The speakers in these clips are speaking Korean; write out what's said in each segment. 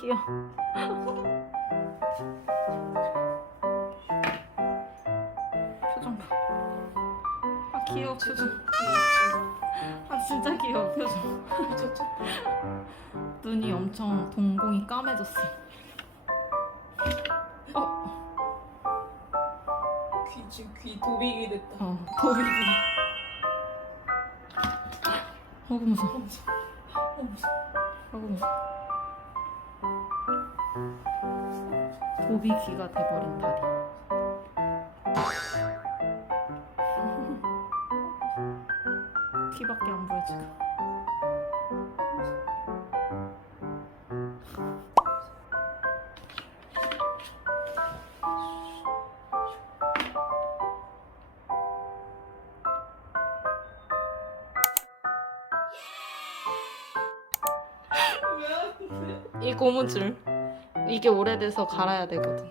귀여워. 표정 봐. 아 귀여워 표정. 아 진짜 귀여워 표정. 눈이 엄청 동공이 까매졌어. 어, 귀 지금 귀 도비기 됐다. 어 도비기. 어구 무서워. 어, 무서워. 어구 무서워. 도비기가 돼버린 다리. 귀밖에 안 보여 지금. 이 고무줄 이게 오래돼서 갈아야 되거든.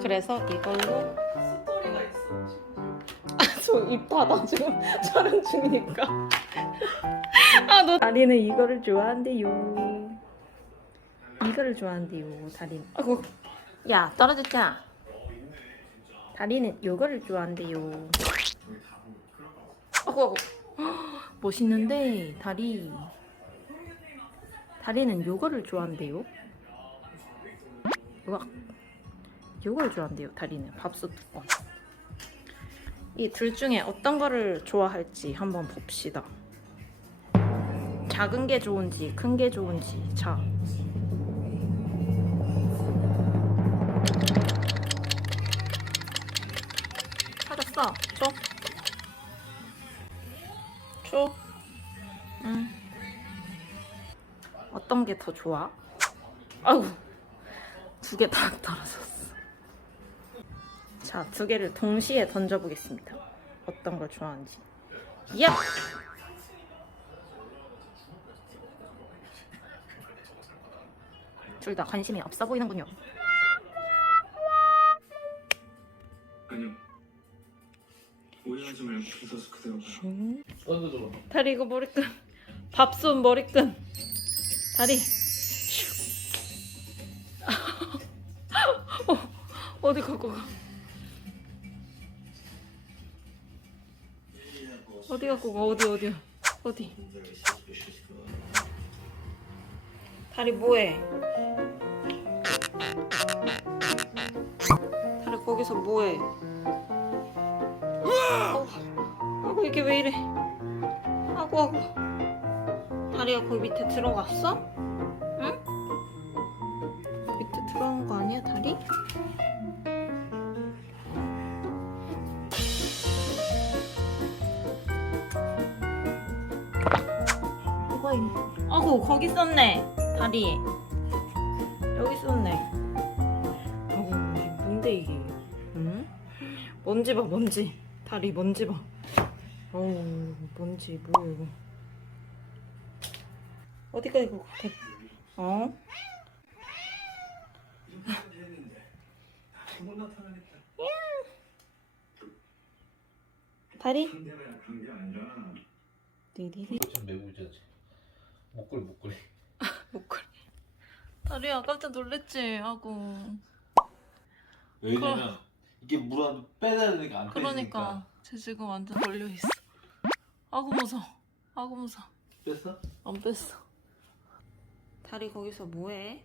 그래서 이걸로 스토리가 있어. 심지어. 저입 닫아 지금 촬영 중이니까. 아 너 다리는 이거를 좋아한대요. 이거를 좋아한대요 다리는. 아이고 야 떨어졌잖아. 다리는 요거를 좋아한대요. 아이고 아이고 멋있는데 다리. 다리는 요거를 좋아한대요. 우와. 요걸 좋아한대요 다리는 밥솥 뚜껑. 이 둘 중에 어떤 거를 좋아할지 한번 봅시다. 작은 게 좋은지 큰 게 좋은지 자. 찾았어. 줘. 줘. 응. 어떤 게 더 좋아? 아우. 두 개 다 떨어졌어. 자, 두 개를 동시에 던져보겠습니다. 어떤 걸 좋아하는지. 야! 둘 다 관심이 없어 보이는군요. 오해하지 말고 믿어서 그대로. 음. 던져줘봐. 다리 이거 머리끈. 밥솥 머리끈. 다리. 어, 어디 갖고 가? 어디 갖고 가? 어디 어디야? 어디? 다리 뭐해? 다리 거기서 뭐해? 어, 아고 이게 왜 이래? 아고 아고 다리가 거기 밑에 들어갔어? 응? 밑에 들어간 거 아니야 다리? 뭐가 있네? 아고 거기 있었네 다리 여기 있었네 아고 이게 뭔데 이게 응? 먼지 봐 먼지 다리 먼지 봐 어우 먼지 뭐야 이거 어디가 이거 같아 어? 다리? 디디디 지금 메고 있잖지. 목걸이 목걸이. 목걸이 다리야 깜짝 놀랬지 하고 왜냐면 이게 물안 빼야 되니까 안 그러니까 쟤 지금 완전 걸려있어 아구 무서워 아구 무서워 뺐어? 안 뺐어 다리 거기서 뭐해?